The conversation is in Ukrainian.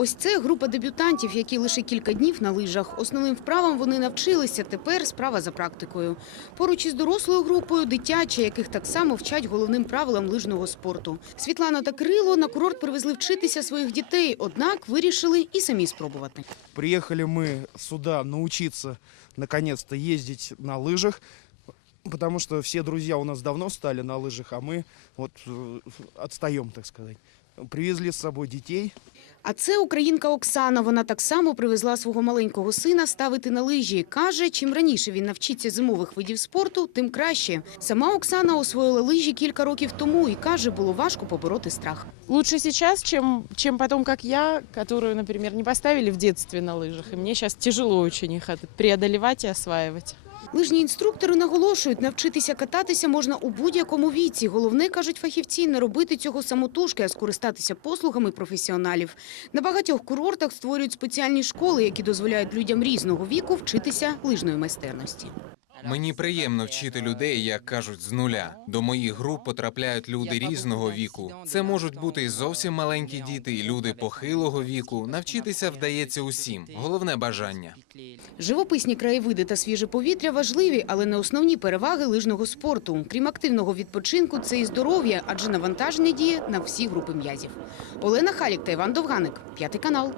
Ось це група дебютантів, які лише кілька днів на лижах. Основним вправам вони навчилися. Тепер справа за практикою. Поруч із дорослою групою дитячі, яких так само вчать головним правилам лижного спорту. Світлана та Кирило на курорт привезли вчитися своїх дітей, однак вирішили і самі спробувати. Приехали мы сюда научиться наконец-то ездить на лыжах, потому что все друзья у нас давно стали на лыжах, а мы вот э, отстаем, так сказать. Привезли с собой детей. А це українка Оксана. Вона так само привезла свого маленького сина ставити на лижі. Каже, чим раніше він навчиться зимових видів спорту, тим краще. Сама Оксана освоїла лижі кілька років тому і каже, було важко побороти страх. Лучше сейчас, чем, чем потом, как я, которую, например, не поставили в детстве на лыжах. И мне сейчас тяжело очень их преодолевать и осваивать. Лижні інструктори наголошують, навчитися кататися можна у будь-якому віці. Головне, кажуть фахівці, не робити цього самотужки, а скористатися послугами професіоналів. На багатьох курортах створюють спеціальні школи, які дозволяють людям різного віку вчитися лижної майстерності. Мені приємно вчити людей, як кажуть, з нуля. До моїх груп потрапляють люди різного віку. Це можуть бути і зовсім маленькі діти, і люди похилого віку. Навчитися вдається усім. Головне бажання. Живописні краєвиди та свіже повітря важливі, але не основні переваги лижного спорту. Крім активного відпочинку, це і здоров'я, адже навантаження діє на всі групи м'язів. Олена Халік та Іван Довганик, п'ятий канал.